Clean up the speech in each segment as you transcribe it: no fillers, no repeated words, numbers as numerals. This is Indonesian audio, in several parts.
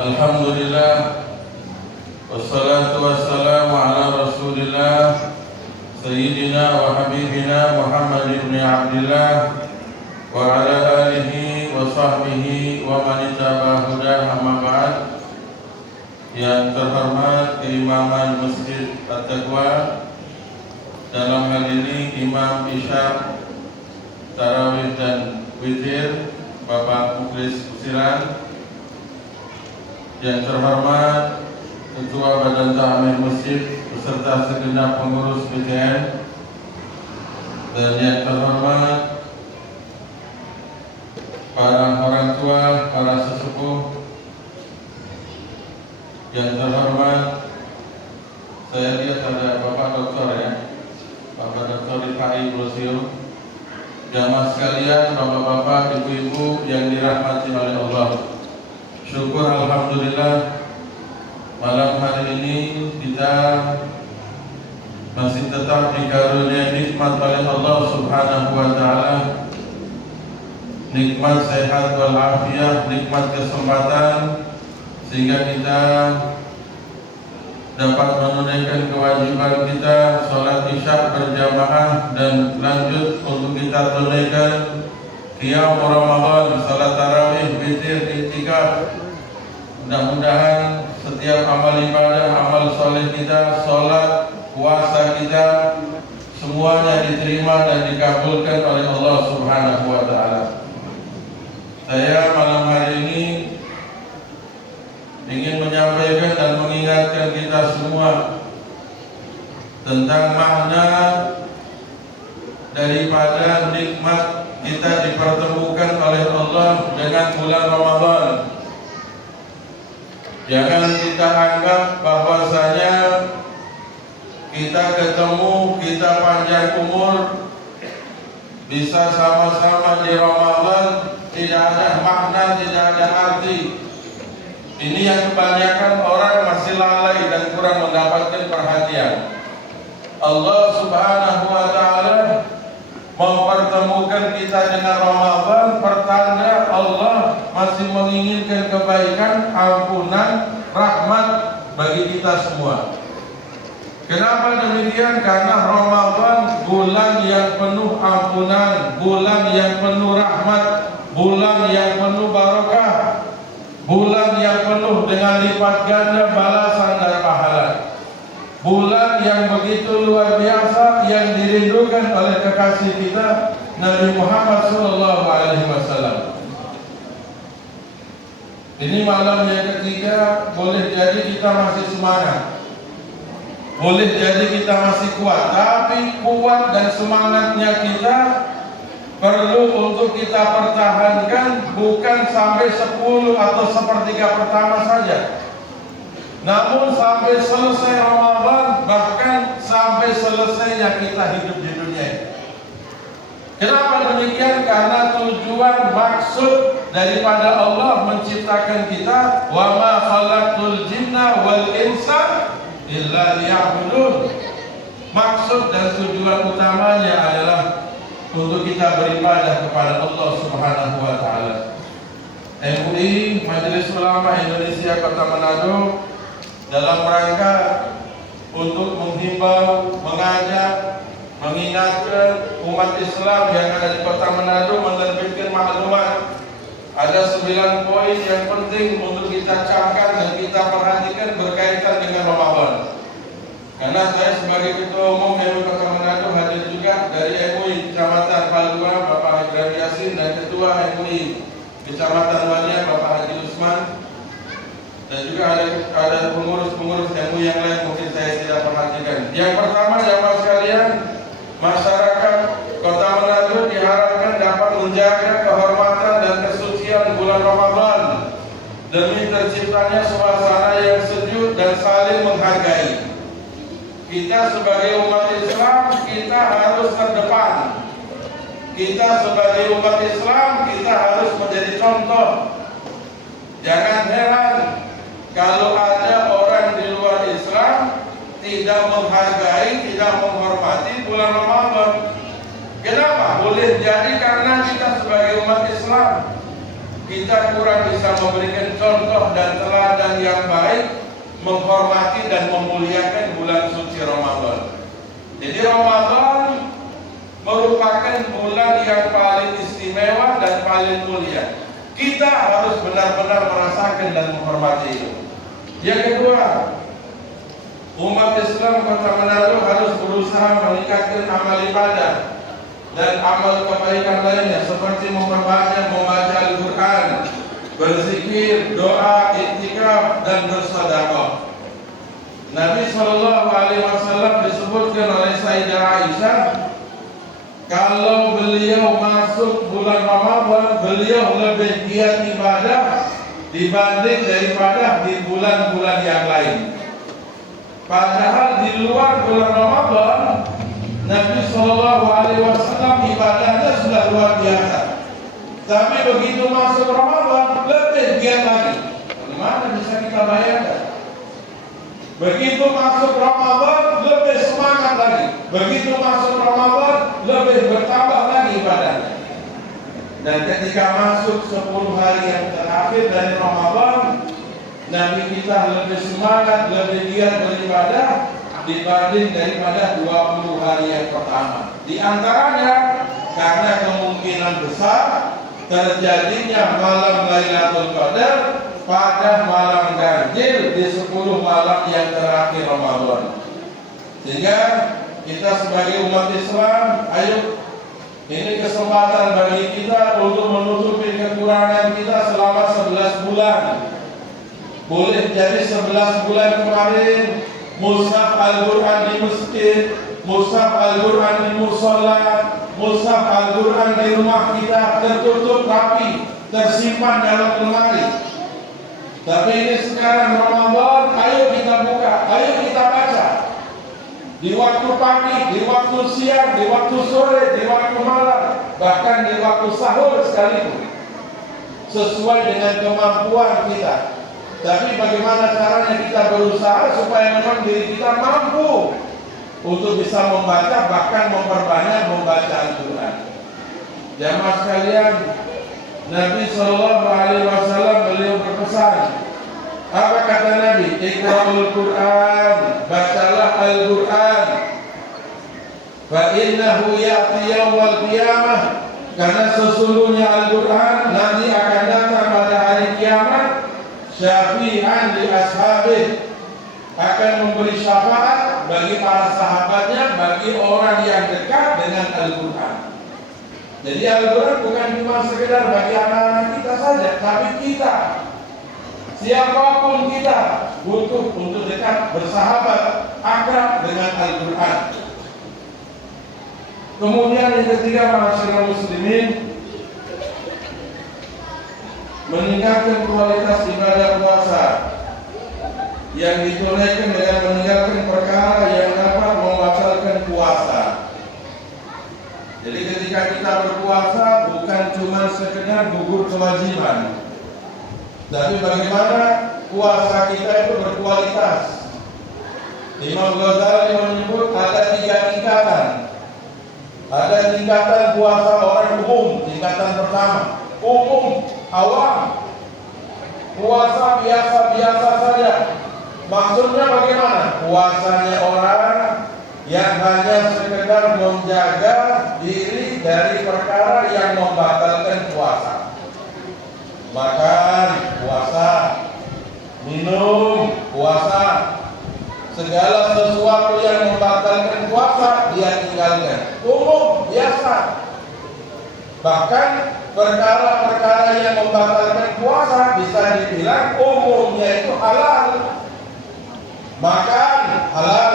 Alhamdulillah, wassalatu wassalamu ala rasulillah Sayyidina wa habibina Muhammad ibn Abdillah wa ala alihi wa sahbihi wa man ittaba hudah, amma ba'd. Yang terhormat Keimaman Masjid At-Taqwa, dalam hal ini Imam Isya Tarawih dan Witir Bapak Muklis Usiran. Yang terhormat Ketua Badan Ta'amir Masjid beserta segenap pengurus BTN, dan yang terhormat para orang tua, para sesepuh. Yang terhormat, saya lihat ada Bapak Doktor ya, Bapak Doktor Rifai Brosio, jamaah sekalian, bapak-bapak, ibu-ibu yang dirahmati oleh Allah. Syukur alhamdulillah, malam hari ini kita masih tetap dikaruniai nikmat oleh Allah Subhanahu wa taala. Nikmat sehat wal afiat, nikmat kesempatan sehingga kita dapat menunaikan kewajiban kita sholat isya berjamaah, dan lanjut untuk kita tunaikan qiyam Ramadan, sholat tarawih, witir, i'tikaf. Mudah-mudahan setiap amal ibadah, amal soleh kita, sholat, puasa kita, semuanya diterima dan dikabulkan oleh Allah Subhanahu wa taala. Saya malam hari ini ingin menyampaikan dan mengingatkan kita semua tentang makna daripada nikmat kita dipertemukan oleh Allah dengan bulan Ramadan. Jangan kita anggap bahwasanya kita ketemu, kita panjang umur, bisa sama-sama di Ramadan, tidak ada makna, tidak ada arti. Ini yang kebanyakan orang masih lalai dan kurang mendapatkan perhatian. Allah Subhanahu wa taala mempertemukan kita dengan Ramadan, pertanda Allah masih menginginkan kebaikan, ampunan, rahmat bagi kita semua. Kenapa demikian? Karena Ramadan bulan yang penuh ampunan, bulan yang penuh rahmat, bulan yang penuh barakah, bulan yang penuh dengan lipat ganda balasan dan pahala. Bulan yang begitu luar biasa, yang dirindukan oleh kekasih kita Nabi Muhammad SAW. Ini malam yang ketiga, boleh jadi kita masih semangat, boleh jadi kita masih kuat, tapi kuat dan semangatnya kita perlu untuk kita pertahankan, bukan sampai 10 atau sepertiga pertama saja, namun sampai selesai Ramadan, bahkan sampai selesainya kita hidup di dunia ini. Kenapa demikian? Karena tujuan, maksud daripada Allah menciptakan kita, wa ma khalaqtul jinna wal insa illa liya'budun. Maksud dan tujuan utamanya adalah untuk kita beribadah kepada Allah Subhanahu wa taala. MUI, Majelis Ulama Indonesia Kota Manado, dalam rangka untuk menghimbau, mengajak, mengingatkan umat Islam yang ada di Kota Manado menerbitkan maklumat. Ada 9 poin yang penting untuk kita camkan dan kita perhatikan berkaitan dengan Ramadan. Karena saya sebagai Ketua Umum MUI Kota Manado hadir juga dari MUI Kecamatan Palua Bapak Ibrahim Yasin, dan Ketua MUI Kecamatan Walia Bapak Haji Usman, dan juga ada pengurus-pengurus MUI yang lain mungkin saya tidak perhatikan. Yang pertama, jamaah sekalian, masyarakat Kota Manado diharapkan dapat menjaga kehormatan dan kesucian bulan Ramadan demi terciptanya suasana yang sejuk dan saling menghargai. Kita sebagai umat Islam, kita harus terdepan. Kita sebagai umat Islam, kita harus menjadi contoh. Jangan heran kalau ada orang di luar Islam tidak menghargai, tidak menghormati bulan Ramadan. Kenapa? Boleh jadi karena kita sebagai umat Islam, kita kurang bisa memberikan contoh dan teladan yang baik menghormati dan memuliakan bulan suci Ramadan. Jadi Ramadan merupakan bulan yang paling istimewa dan paling mulia. Kita harus benar-benar merasakan dan menghormati itu. Yang kedua, umat Islam Kota Manado harus berusaha meningkatkan amal ibadah dan amal kebaikan lainnya seperti membaca Al-Quran, berzikir, doa, iktikaf, dan bersedekah. Nabi SAW disebutkan oleh Sayyidah Aisyah, kalau beliau masuk bulan Ramadan, beliau lebih giat ibadah dibanding daripada di bulan-bulan yang lain. Padahal di luar bulan Ramadan, Nabi SAW ibadahnya sudah luar biasa. Tapi begitu masuk Ramadan, lebih giat lagi. Bagaimana bisa kita bayangkan? Begitu masuk Ramadan, lebih semangat lagi. Begitu masuk Ramadan, lebih bertambah lagi ibadahnya. Dan ketika masuk 10 hari yang terakhir dari Ramadan, Nabi kita lebih semangat, lebih giat beribadah dibanding daripada 20 hari yang pertama. Di antaranya karena kemungkinan besar terjadinya malam Lailatul Qadar pada malam ganjil di 10 malam yang terakhir Ramadan. Sehingga kita sebagai umat Islam, ayo, ini kesempatan bagi kita untuk menutupi kekurangan kita selama 11 bulan. Boleh jadi 11 bulan kemarin mushaf Al-Quran di masjid, mushaf Al-Quran di musola, mushaf Al-Quran di rumah kita tertutup rapi, tersimpan dalam lemari. Tapi ini sekarang Ramadan, ayo kita buka, ayo kita baca. Di waktu pagi, di waktu siang, di waktu sore, di waktu malam, bahkan di waktu sahur sekalipun, sesuai dengan kemampuan kita. Tapi bagaimana caranya kita berusaha supaya memang diri kita mampu untuk bisa membaca, bahkan memperbanyak membaca Al-Quran. Jamaah sekalian, Nabi SAW beliau berpesan. Apa kata Nabi? Iqra'ul Quran, bacalah Al-Quran. Fa innahu ya'ti yawmal qiyamah, karena sesungguhnya Al-Quran nanti akan datang pada hari kiamat, syafi'an li ashabih, akan memberi syafaat bagi para sahabatnya, bagi orang yang dekat dengan Al-Quran. Jadi Al-Quran bukan cuma sekedar bagi anak-anak kita saja, tapi kita, siapapun kita, butuh untuk dekat, bersahabat, akrab dengan Al-Quran. Kemudian yang ketiga, masyarakat muslimin, meningkatkan kualitas ibadah puasa yang ditunaikan dengan meninggalkan perkara yang dapat membatalkan puasa. Jadi ketika kita berpuasa bukan cuma sekedar gugur kewajiban, tapi bagaimana puasa kita itu berkualitas. Imam Ghazali menyebut ada 3 tingkatan. Ada tingkatan puasa orang umum. Tingkatan pertama, umum, awam, puasa biasa-biasa saja. Maksudnya bagaimana? Puasanya orang yang hanya sekedar menjaga diri dari perkara yang membatalkan puasa. Makan, puasa. Minum, puasa. Segala sesuatu yang membatalkan puasa dia tinggalkan. Umum, biasa. Bahkan perkara-perkara yang membatalkan puasa bisa dibilang umumnya itu halal. Makan, halal,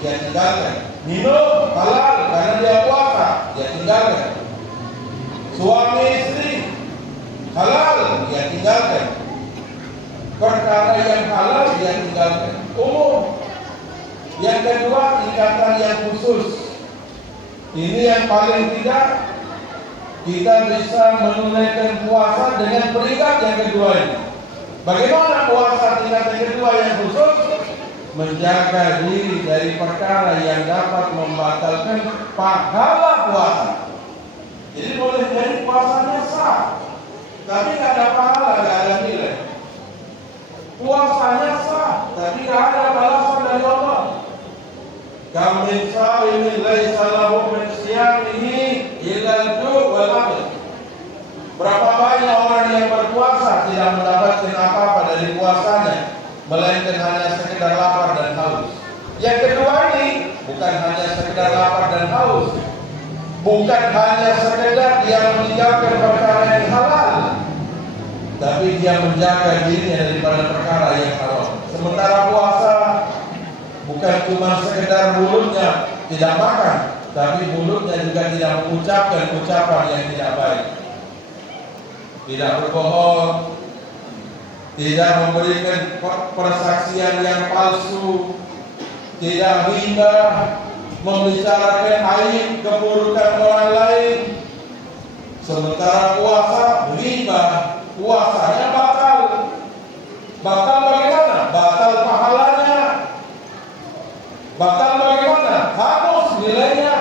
dia tinggalkan. Minum, halal, karena dia puasa, dia tinggalkan. Suami istri, halal, dia tinggalkan. Perkara yang halal dia tinggalkan. Umum. Yang kedua, tingkatan yang khusus. Ini yang paling tidak kita bisa menunaikan puasa dengan peringkat yang kedua ini. Bagaimana puasa tingkat yang kedua yang khusus? Menjaga diri dari perkara yang dapat membatalkan pahala puasa. Jadi boleh jadi puasanya sah, tapi nggak Berapa banyak orang yang berpuasa tidak mendapatkan apa-apa dari puasanya, melainkan hanya sekedar lapar dan haus. Yang kedua ini bukan hanya sekedar lapar dan haus, bukan hanya sekedar dia meninggalkan perkara yang halal, tapi dia menjaga dirinya daripada perkara yang haram. Sementara puasa bukan cuma sekedar mulutnya tidak makan, tapi mulutnya juga tidak mengucapkan ucapan yang tidak baik, tidak berbohong, tidak memberikan persaksian yang palsu, tidak ghibah, membicarakan aib keburukan orang lain. Sementara puasa ghibah, puasanya batal. Batal bagaimana? Batal pahalanya. Batal bagaimana? Hangus nilainya.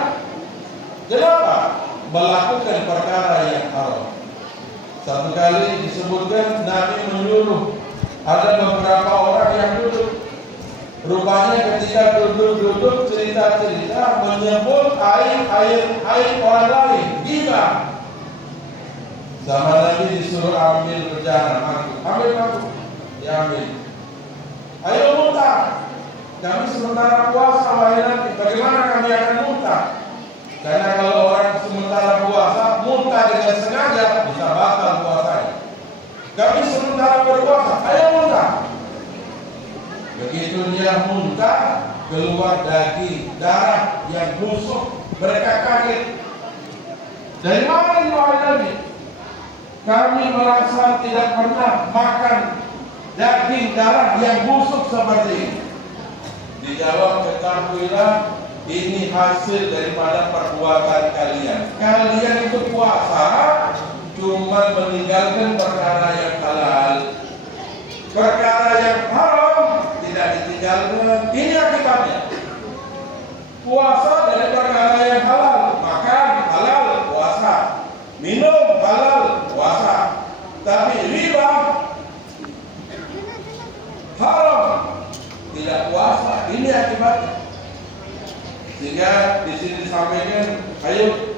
Kenapa? Melakukan perkara yang haram. Satu kali disebutkan Nabi menyuruh ada beberapa orang yang duduk. Rupanya ketika duduk-duduk cerita-cerita menyebut aib orang lain, ghibah. Sama Nabi disuruh ambil bejana, ambil mangkuk, diambil. Ayo muntah. Kami sementara puasa, wahai Nabi, bagaimana kami akan muntah? Karena kalau orang sementara puasa muntah dengan sengaja bisa batal puasanya. Kami sementara berpuasa, ayo muntah. Begitu dia muntah, keluar daging, darah yang busuk, mereka kaget. Dari mana ini wahai Nabi? Kami merasa tidak pernah makan daging darah yang busuk seperti ini. Dijawab, ketahuilah ini hasil daripada perbuatan kalian. Kalian itu puasa cuma meninggalkan perkara yang halal, perkara yang haram tidak ditinggalkan. Ini akibatnya. Puasa dari perkara yang halal, makan halal, puasa, minum halal, puasa. Tapi riba haram, tidak puasa. Ini akibatnya. Sehingga di sini disampaikan, ayo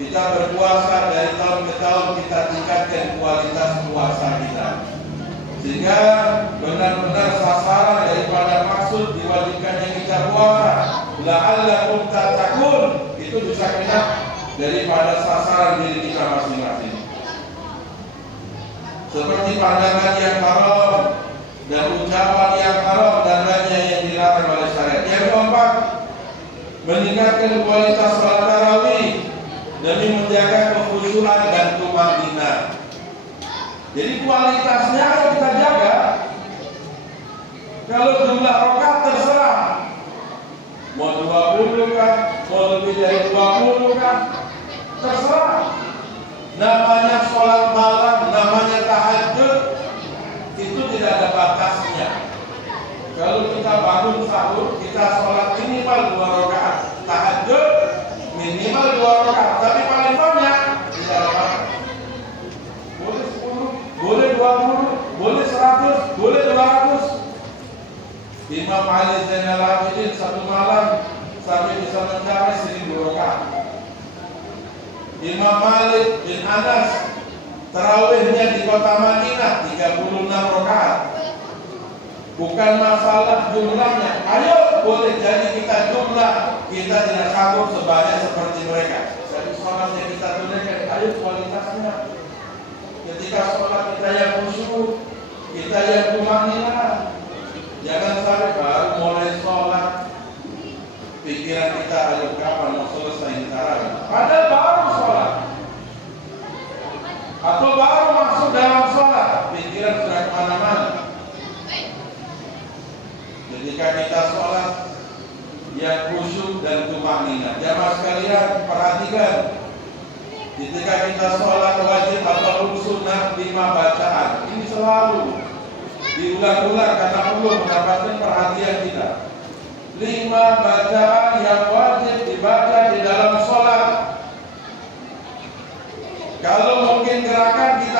kita berpuasa dari tahun ke tahun, kita tingkatkan kualitas puasa kita. Sehingga benar-benar sasaran daripada maksud diwajibkannya kita puasa, la'allakum tattaqun, itu bisa kena daripada sasaran diri kita masing-masing. Seperti pandangan yang haram dan ucapan yang haram dan lainnya yang dilarang oleh syariat. Yang keempat, meningkatkan kualitas salat tarawih demi menjaga kekhusyuan dan tumanina. Jadi kualitasnya harus kita jaga. Kalau jumlah rakaat terserah, mau 20 kan, mau lebih dari 20 kan, terserah. Namanya sholat malam, namanya tahajud, itu tidak ada batasnya. Kalau kita bangun sahur, kita sholat minimal 2 rakaat, tahajud minimal 2 rakaat, tapi paling banyak tidak apa. Boleh 10, boleh 20, boleh 100, boleh 200. Imam Ali Zainal Abidin satu malam sampai bisa mencapai 1000 rakaat. Imam Malik bin Anas tarawihnya di kota Madinah 36 rakaat. Bukan masalah jumlahnya. Ayo boleh jadi kita jumlah, kita tidak sanggup sebanyak seperti mereka. Jadi sholatnya kita tunaikan, ayo kualitasnya. Ketika sholat kita yang khusyuk, kita yang tumanina. Jangan sampai baru mulai sholat, pikiran kita ayo kapan mau selesai tarawih. Padahal baru sholat, atau baru masuk dalam sholat, pikiran sudah kemana-mana. Ketika kita sholat yang khusyuk dan tumanina. Jamaah sekalian perhatikan, ketika kita sholat wajib atau sunnah 5 bacaan. Ini selalu diulang-ulang karena perlu mendapatkan perhatian kita. 5 bacaan yang wajib dibaca di dalam sholat. Kalau mungkin gerakan kita